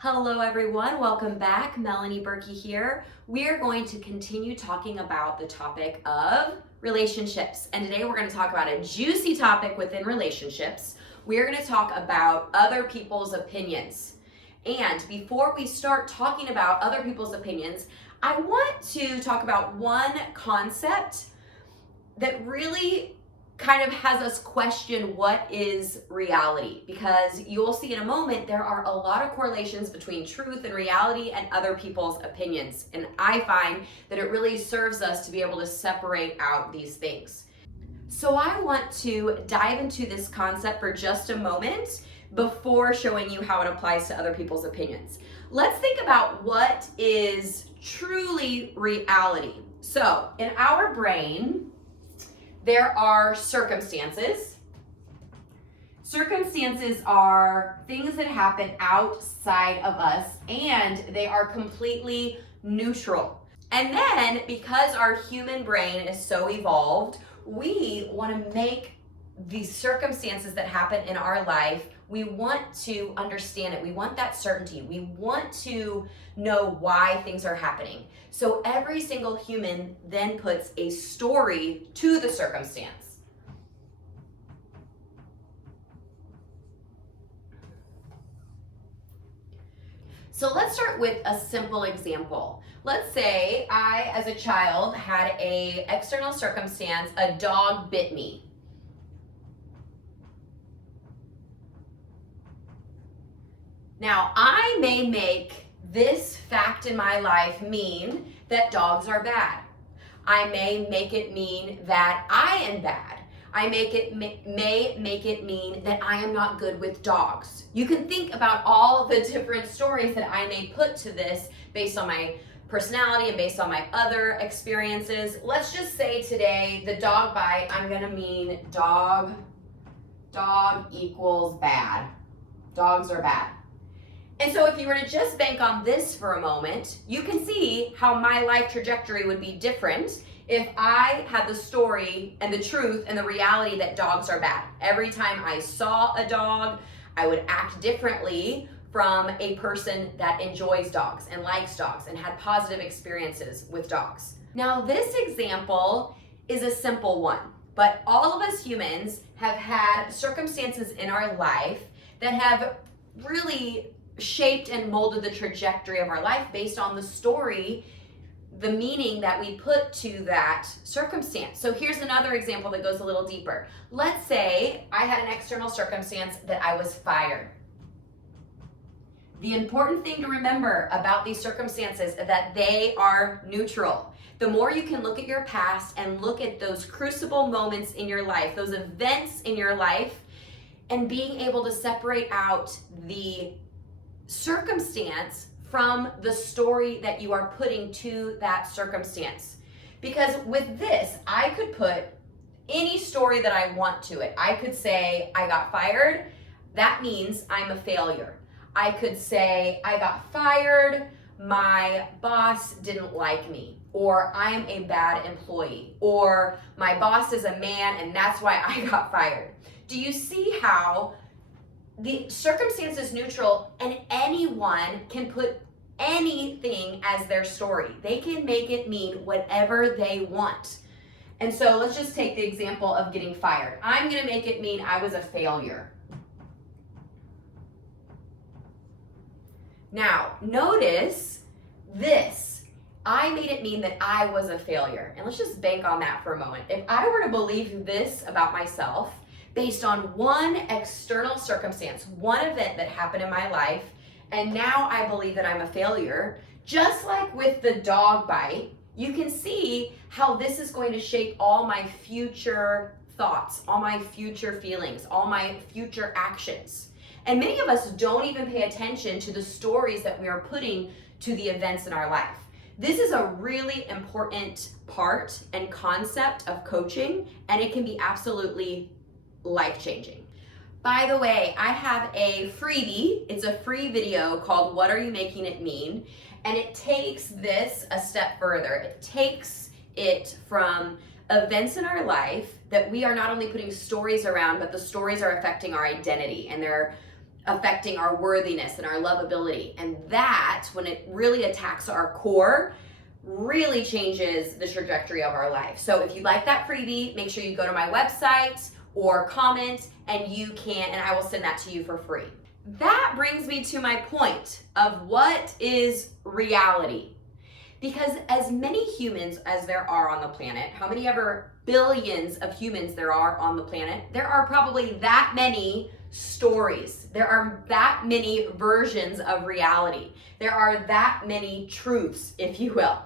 Hello everyone, welcome back. Melanie Berkey here. We are going to continue talking about the topic of relationships. And today we're going to talk about a juicy topic within relationships. We are going to talk about other people's opinions. And before we start talking about other people's opinions, I want to talk about one concept that really kind of has us question what is reality, because you'll see in a moment there are a lot of correlations between truth and reality and other people's opinions, and I find that it really serves us to be able to separate out these things. So I want to dive into this concept for just a moment before showing you how it applies to other people's opinions. Let's think about what is truly reality. So in our brain, there are circumstances. Circumstances are things that happen outside of us, and they are completely neutral. And then, because our human brain is so evolved, we want to make these circumstances that happen in our life, we want to understand it. We want that certainty. We want to know why things are happening. So every single human then puts a story to the circumstance. So let's start with a simple example. Let's say I, as a child, had an external circumstance, a dog bit me. Now, I may make this fact in my life mean that dogs are bad. I may make it mean that I am bad. I may make it mean that I am not good with dogs. You can think about all the different stories that I may put to this based on my personality and based on my other experiences. Let's just say today, the dog bite, I'm gonna mean dog equals bad. Dogs are bad. And so if you were to just bank on this for a moment, you can see how my life trajectory would be different if I had the story and the truth and the reality that dogs are bad. Every time I saw a dog, I would act differently from a person that enjoys dogs and likes dogs and had positive experiences with dogs. Now, this example is a simple one, but all of us humans have had circumstances in our life that have really shaped and molded the trajectory of our life based on the story, the meaning that we put to that circumstance. So here's another example that goes a little deeper. Let's say I had an external circumstance that I was fired. The important thing to remember about these circumstances is that they are neutral. The more you can look at your past and look at those crucible moments in your life, those events in your life, and being able to separate out the circumstance from the story that you are putting to that circumstance. Because with this, I could put any story that I want to it. I could say I got fired, that means I'm a failure. I could say I got fired, my boss didn't like me, or I am a bad employee, or my boss is a man and that's why I got fired. Do you see how the circumstance is neutral and anyone can put anything as their story? They can make it mean whatever they want. And so let's just take the example of getting fired. I'm gonna make it mean I was a failure. Now, notice this. I made it mean that I was a failure. And let's just bank on that for a moment. If I were to believe this about myself, based on one external circumstance, one event that happened in my life, and now I believe that I'm a failure, just like with the dog bite, you can see how this is going to shape all my future thoughts, all my future feelings, all my future actions. And many of us don't even pay attention to the stories that we are putting to the events in our life. This is a really important part and concept of coaching, and it can be absolutely life-changing. By the way, I have a freebie. It's a free video called What Are You Making It Mean? And it takes this a step further. It takes it from events in our life that we are not only putting stories around, but the stories are affecting our identity and they're affecting our worthiness and our lovability. And that, when it really attacks our core, really changes the trajectory of our life. So if you like that freebie, make sure you go to my website or comment, and I will send that to you for free. That brings me to my point of what is reality. Because as many humans as there are on the planet, how many ever billions of humans there are on the planet, there are probably that many stories. There are that many versions of reality. There are that many truths, if you will.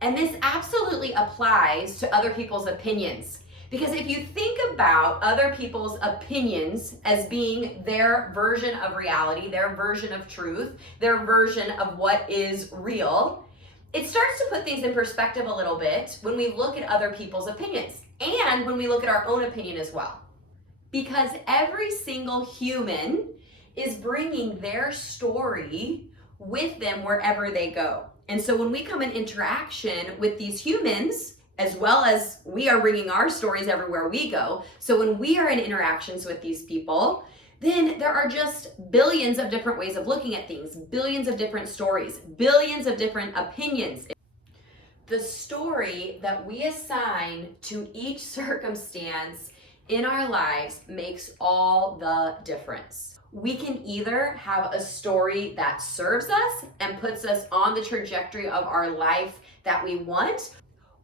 And this absolutely applies to other people's opinions. Because if you think about other people's opinions as being their version of reality, their version of truth, their version of what is real, it starts to put things in perspective a little bit when we look at other people's opinions and when we look at our own opinion as well. Because every single human is bringing their story with them wherever they go. And so when we come in interaction with these humans, as well as we are bringing our stories everywhere we go, so when we are in interactions with these people, then there are just billions of different ways of looking at things, billions of different stories, billions of different opinions. The story that we assign to each circumstance in our lives makes all the difference. We can either have a story that serves us and puts us on the trajectory of our life that we want,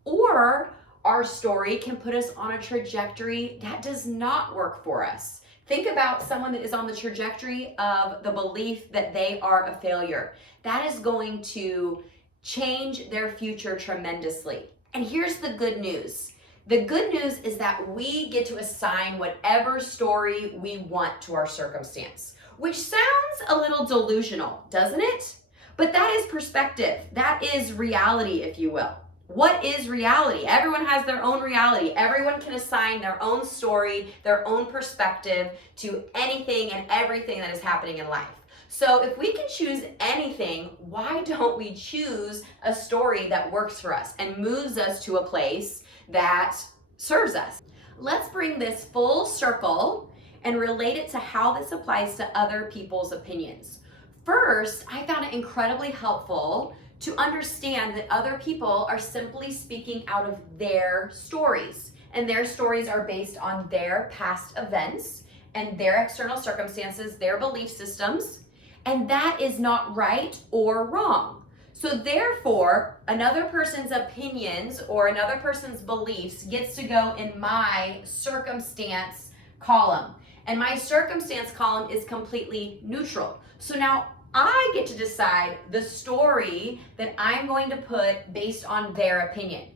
or our story can put us on a trajectory that does not work for us. Think about someone that is on the trajectory of the belief that they are a failure. That is going to change their future tremendously. And here's the good news. The good news is that we get to assign whatever story we want to our circumstance, which sounds a little delusional, doesn't it? But that is perspective. That is reality, if you will. What is reality? Everyone has their own reality. Everyone can assign their own story, their own perspective to anything and everything that is happening in life. So if we can choose anything, why don't we choose a story that works for us and moves us to a place that serves us? Let's bring this full circle and relate it to how this applies to other people's opinions. First, I found it incredibly helpful to understand that other people are simply speaking out of their stories. And their stories are based on their past events and their external circumstances, their belief systems, and that is not right or wrong. So therefore, another person's opinions or another person's beliefs gets to go in my circumstance column. And my circumstance column is completely neutral. So now I get to decide the story that I'm going to put based on their opinion.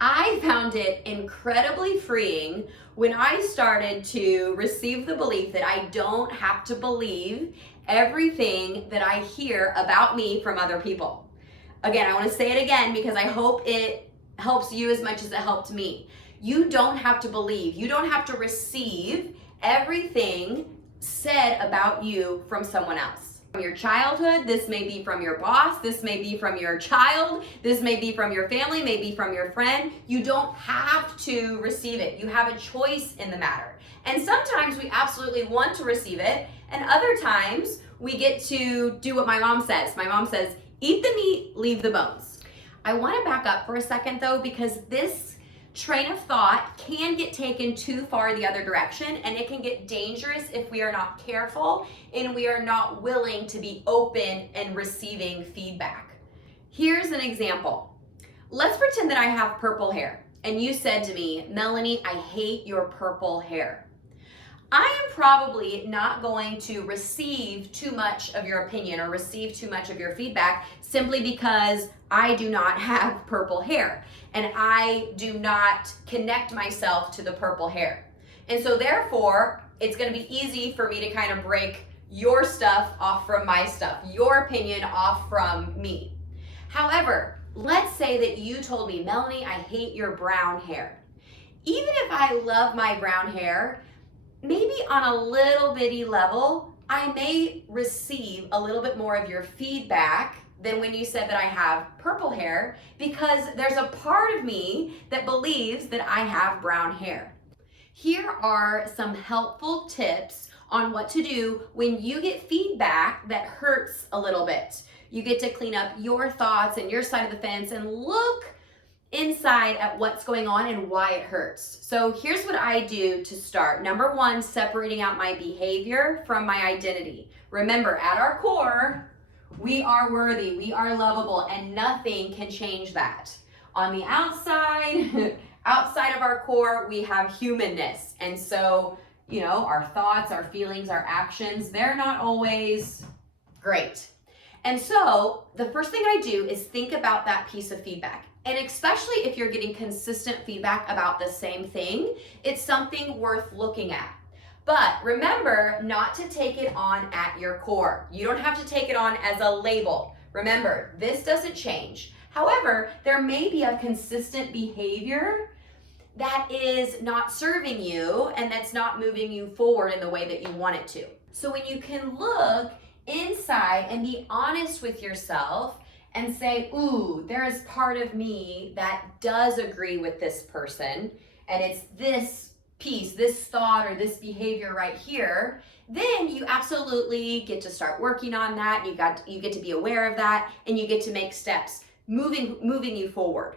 I found it incredibly freeing when I started to receive the belief that I don't have to believe everything that I hear about me from other people. Again, I want to say it again because I hope it helps you as much as it helped me. You don't have to believe, you don't have to receive everything said about you from someone else. From your childhood, this may be from your boss, this may be from your child, this may be from your family, maybe from your friend. You don't have to receive it. You have a choice in the matter. And sometimes we absolutely want to receive it, and other times we get to do what my mom says. My mom says, eat the meat, leave the bones. I want to back up for a second though, because this train of thought can get taken too far the other direction, and it can get dangerous if we are not careful and we are not willing to be open and receiving feedback. Here's an example. Let's pretend that I have purple hair and you said to me, Melanie, I hate your purple hair. I am probably not going to receive too much of your opinion or receive too much of your feedback simply because I do not have purple hair and I do not connect myself to the purple hair. And so therefore, it's going to be easy for me to kind of break your stuff off from my stuff, your opinion off from me. However, let's say that you told me, Melanie, I hate your brown hair. Even if I love my brown hair, maybe on a little bitty level, I may receive a little bit more of your feedback than when you said that I have purple hair, because there's a part of me that believes that I have brown hair. Here are some helpful tips on what to do when you get feedback that hurts a little bit. You get to clean up your thoughts and your side of the fence and look inside at what's going on and why it hurts. So here's what I do to start. Number one, separating out my behavior from my identity. Remember, at our core, we are worthy, we are lovable, and nothing can change that. On the outside, outside of our core, we have humanness. And so, our thoughts, our feelings, our actions, they're not always great. And so the first thing I do is think about that piece of feedback. And especially if you're getting consistent feedback about the same thing, it's something worth looking at. But remember not to take it on at your core. You don't have to take it on as a label. Remember, this doesn't change. However, there may be a consistent behavior that is not serving you and that's not moving you forward in the way that you want it to. So when you can look inside and be honest with yourself and say, ooh, there is part of me that does agree with this person, and it's this piece, this thought, or this behavior right here, then you absolutely get to start working on that. You get to be aware of that, and you get to make steps moving you forward.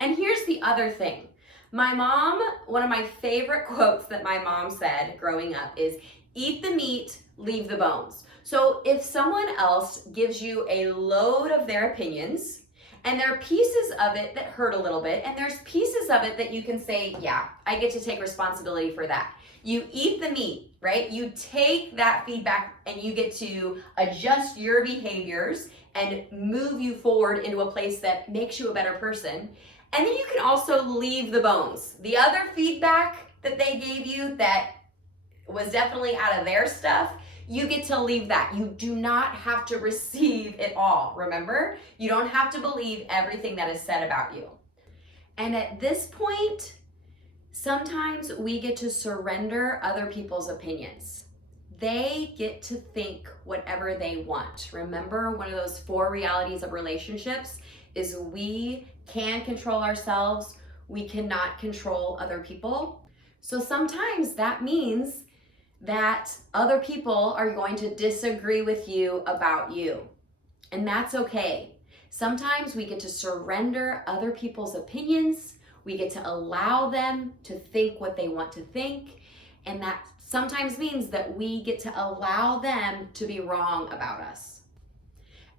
And here's the other thing. My mom, one of my favorite quotes that my mom said growing up is, eat the meat, leave the bones. So if someone else gives you a load of their opinions, and there are pieces of it that hurt a little bit, and there's pieces of it that you can say, yeah, I get to take responsibility for that. You eat the meat, right? You take that feedback and you get to adjust your behaviors and move you forward into a place that makes you a better person. And then you can also leave the bones. The other feedback that they gave you that was definitely out of their stuff, you get to leave that. You do not have to receive it all, remember? You don't have to believe everything that is said about you. And at this point, sometimes we get to surrender other people's opinions. They get to think whatever they want. Remember, one of those 4 realities of relationships is we can control ourselves. We cannot control other people. So sometimes that means that other people are going to disagree with you about you. And that's okay. Sometimes we get to surrender other people's opinions. We get to allow them to think what they want to think. And that sometimes means that we get to allow them to be wrong about us.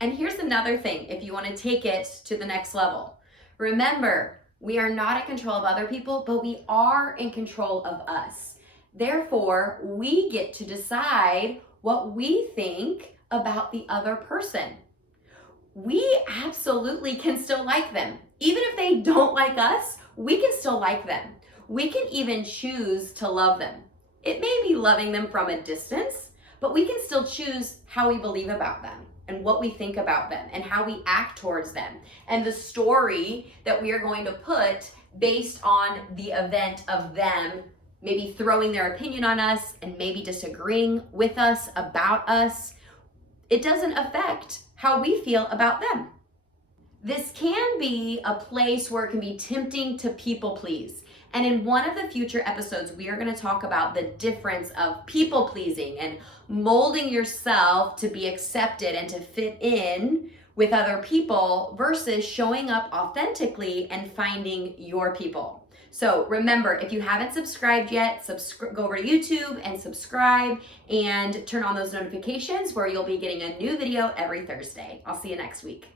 And here's another thing, if you want to take it to the next level. Remember, we are not in control of other people, but we are in control of us. Therefore, we get to decide what we think about the other person. We absolutely can still like them. Even if they don't like us, we can still like them. We can even choose to love them. It may be loving them from a distance, but we can still choose how we believe about them and what we think about them and how we act towards them and the story that we are going to put based on the event of them maybe throwing their opinion on us and maybe disagreeing with us about us. It doesn't affect how we feel about them. This can be a place where it can be tempting to people please. And in one of the future episodes, we are going to talk about the difference of people pleasing and molding yourself to be accepted and to fit in with other people versus showing up authentically and finding your people. So remember, if you haven't subscribed yet, go over to YouTube and subscribe and turn on those notifications where you'll be getting a new video every Thursday. I'll see you next week.